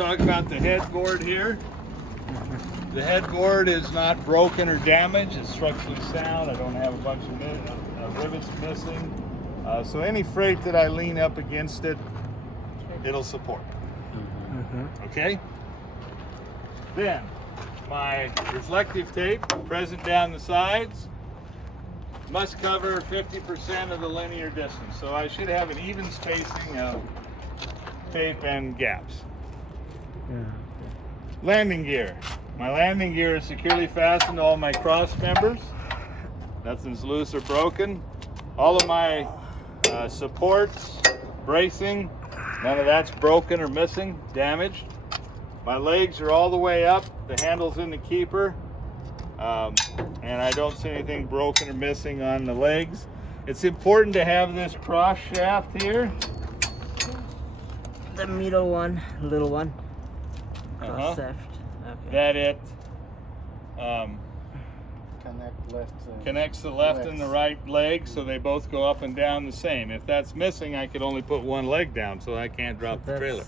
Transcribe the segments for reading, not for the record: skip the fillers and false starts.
talk about the headboard here. The headboard is not broken or damaged. It's structurally sound. I don't have a bunch of rivets missing. So any freight that I lean up against it, it'll support. Okay? Then, my reflective tape, present down the sides, must cover 50% of the linear distance. So I should have an even spacing of tape and gaps. Landing gear. My landing gear is securely fastened to all my cross members. Nothing's loose or broken. All of my supports, bracing, none of that's broken or missing, damaged. My legs are all the way up. The handle's in the keeper. And I don't see anything broken or missing on the legs. It's important to have this cross shaft here. The middle one, little one. Cross shaft. Okay. That it connects the left and the right leg, so they both go up and down the same. If that's missing, I could only put one leg down, so I can't drop the trailer,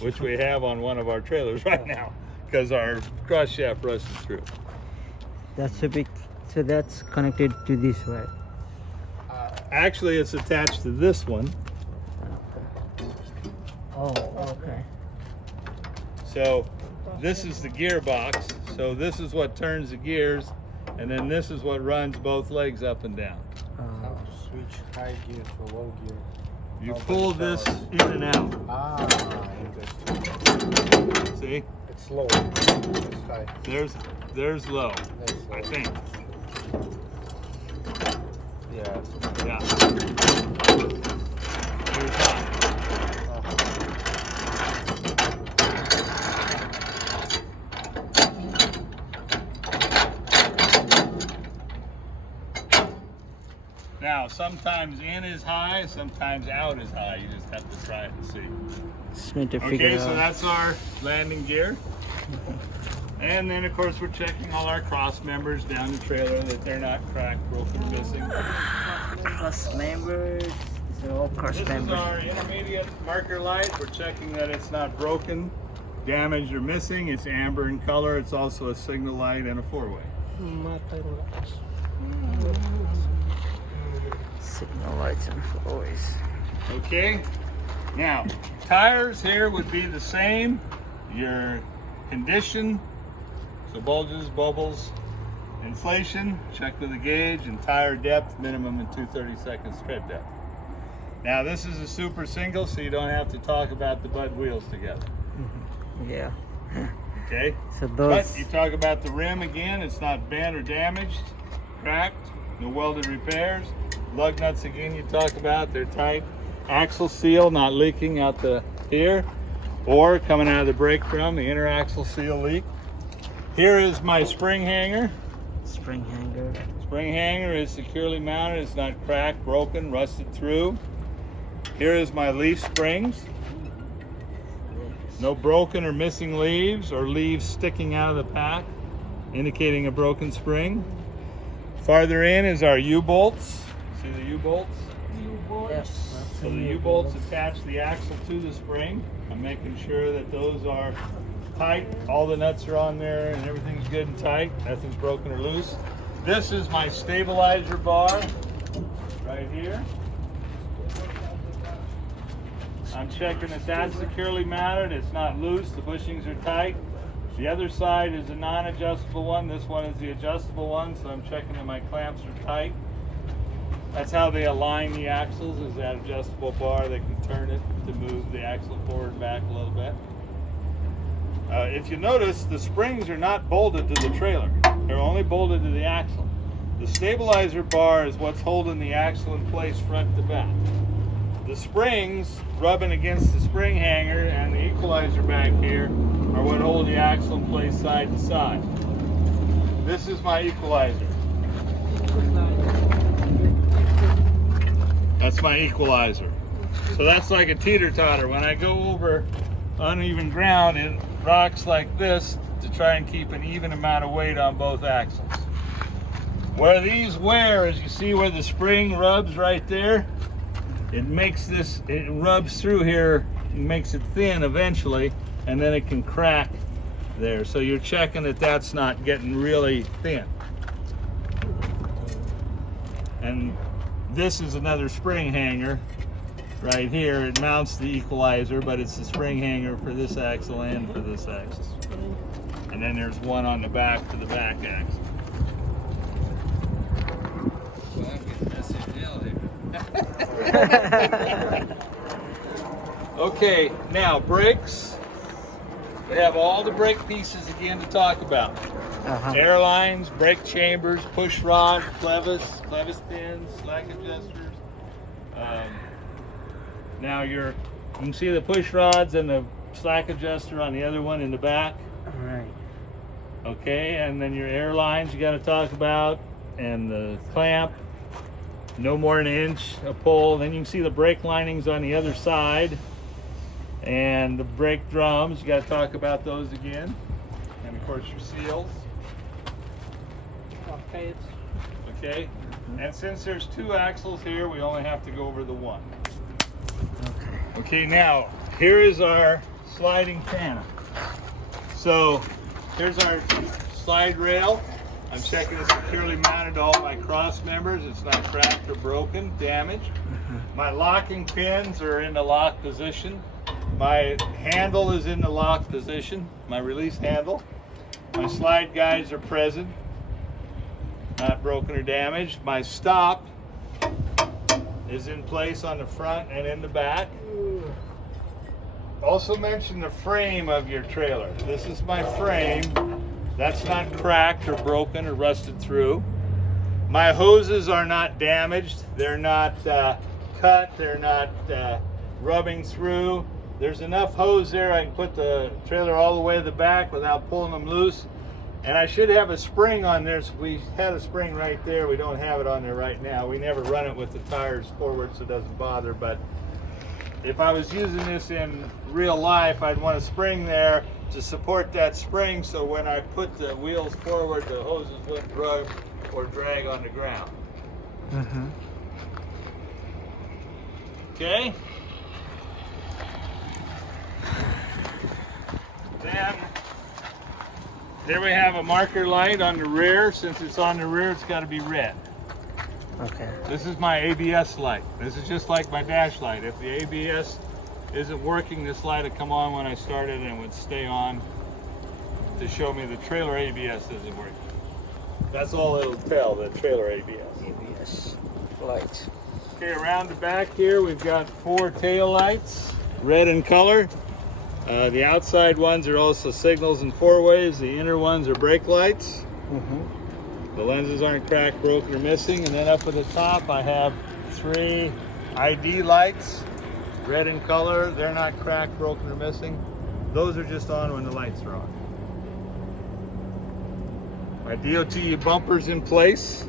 which we have on one of our trailers right now, because our cross shaft rusted through. That should be, so that's connected to this, right? Actually, it's attached to this one. Oh, okay. So this is the gearbox. So this is what turns the gears, and then this is what runs both legs up and down. How to switch high gear to low gear? You pull this in and out. Ah, interesting. See? It's low. It's high. There's low. That's low. I think. Yeah. Yeah. Here's high. Now, sometimes in is high, sometimes out is high. You just have to try it and see. Just need to figure Okay, out. so that's our landing gear. And then, of course, we're checking all our cross members down the trailer that they're not cracked, broken, missing. Cross members. These are all cross This members. is our intermediate marker light. We're checking that it's not broken, damaged, or missing. It's amber in color. It's also a signal light and a four-way. Signal lights and four-ways. Okay, now tires here would be the same. Your condition, so bulges, bubbles, inflation, check with the gauge, and tire depth, minimum and 2/32 tread depth. Now this is a super single, so you don't have to talk about the butt wheels together. Yeah. Okay, So those. but you talk about the rim again, it's not bent or damaged, cracked, no welded repairs. Lug nuts again you talk about, they're tight. Axle seal not leaking out the here or coming out of the brake drum, the inner axle seal leak. Here is my spring hanger. Spring hanger. Spring hanger is securely mounted, it's not cracked, broken, rusted through. Here is my leaf springs. No broken or missing leaves or leaves sticking out of the pack, indicating a broken spring. Farther in is our U-bolts. See the U-bolts? Yes. So the U-bolts attach the axle to the spring. I'm making sure that those are tight. All the nuts are on there and everything's good and tight. Nothing's broken or loose. This is my stabilizer bar right here. I'm checking that that's securely mounted. It's not loose. The bushings are tight. The other side is a non-adjustable one. This one is the adjustable one, so I'm checking that my clamps are tight. That's how they align the axles, is that adjustable bar. They can turn it to move the axle forward and back a little bit. If you notice, the springs are not bolted to the trailer. They're only bolted to the axle. The stabilizer bar is what's holding the axle in place front to back. The springs rubbing against the spring hanger and the equalizer back here are what hold the axle in place side to side. This is my equalizer. That's my equalizer. So that's like a teeter-totter. When I go over uneven ground, it rocks like this to try and keep an even amount of weight on both axles. Where these wear, as you see where the spring rubs right there, it makes this, it rubs through here and makes it thin eventually, and then it can crack there. So you're checking that that's not getting really thin. And this is another spring hanger right here. It mounts the equalizer, but it's the spring hanger for this axle and for this axle. And then there's one on the back for the back axle. Well, I'm getting messy deal here. Okay, now brakes. We have all the brake pieces again to talk about. Airlines, brake chambers, push rod, clevis pins, slack adjusters. Now you can see the push rods and the slack adjuster on the other one in the back. Right. Okay, and then your airlines you got to talk about, and the clamp, no more than an inch a pull. Then you can see the brake linings on the other side, and the brake drums. You got to talk about those again, and of course your seals. Okay, and since there's two axles here, we only have to go over the one. Okay, now here is our sliding panel. So here's our slide rail. I'm checking it's securely mounted to all my cross members. It's not cracked or broken, damaged. My locking pins are in the lock position. My handle is in the lock position, my release handle. My slide guides are present, not broken or damaged. My stop is in place on the front and in the back. Also mention the frame of your trailer. This is my frame. That's not cracked or broken or rusted through. My hoses are not damaged. They're not cut. They're not rubbing through. There's enough hose there I can put the trailer all the way to the back without pulling them loose. And I should have a spring on there. So we had a spring right there. We don't have it on there right now. We never run it with the tires forward so it doesn't bother. But if I was using this in real life, I'd want a spring there to support that spring, so when I put the wheels forward, the hoses wouldn't rub or drag on the ground. Okay? Then, there we have a marker light on the rear. Since it's on the rear, it's got to be red. Okay. This is my ABS light. This is just like my dash light. If the ABS isn't working, this light would come on when I started and would stay on to show me the trailer ABS isn't working. That's all it'll tell, the trailer ABS. ABS light. Okay, around the back here we've got 4 tail lights, red in color. The outside ones are also signals and 4-ways. The inner ones are brake lights. The lenses aren't cracked, broken, or missing. And then up at the top, I have 3 ID lights, red in color. They're not cracked, broken, or missing. Those are just on when the lights are on. My DOT bumper's in place.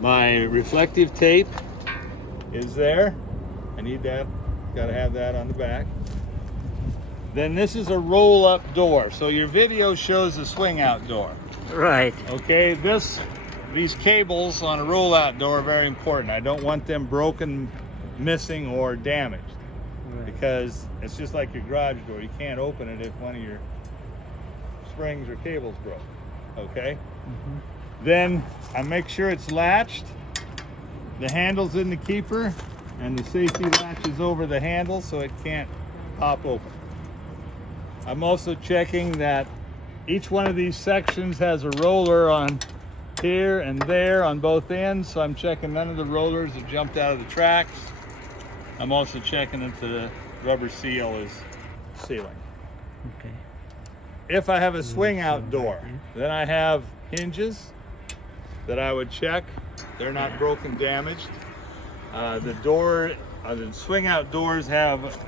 My reflective tape is there. I need that. Got to have that on the back. Then this is a roll-up door. So your video shows the swing-out door. Right. Okay, these cables on a rollout door are very important. I don't want them broken, missing, or damaged, because it's just like your garage door. You can't open it if one of your springs or cables broke. Okay? Then I make sure it's latched. The handle's in the keeper, and the safety latch is over the handle so it can't pop open. I'm also checking that each one of these sections has a roller on here and there on both ends, so I'm checking none of the rollers have jumped out of the tracks. I'm also checking that the rubber seal is sealing. Okay. If I have a swing out door, then I have hinges that I would check. They're not broken, damaged. The swing out doors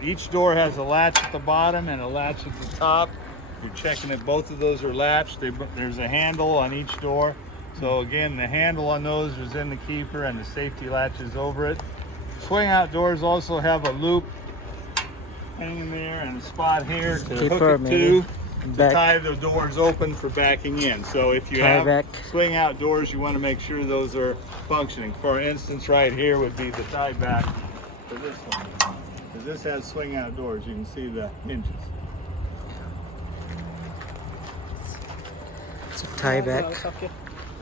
each door has a latch at the bottom and a latch at the top. You're checking that both of those are latched. There's a handle on each door. So again, the handle on those is in the keeper and the safety latch is over it. Swing out doors also have a loop hanging there and a spot here to hook it to tie the doors open for backing in. So if you have swing out doors, you want to make sure those are functioning. For instance, right here would be the tie back for this one. Because this has swing out doors, you can see the hinges. tie back.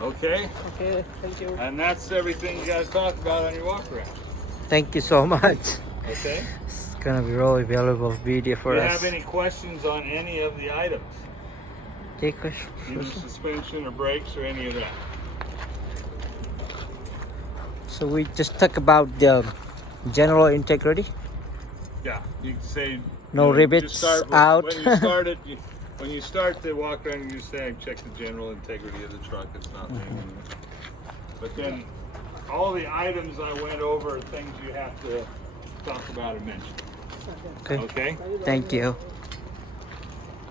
Okay? Okay, thank you. And that's everything you guys talked about on your walk around. Thank you so much. Okay? It's gonna be really valuable video for Do you us. have any questions on any of the items? Take a Either suspension or brakes or any of that? So we just talk about the general integrity. Yeah, you can say No you rivets just start with- out. When you start it, when you start the walk around, you say check the general integrity of the truck. It's not leaking. But then all the items I went over are things you have to talk about and mention. Okay. Okay? Thank you.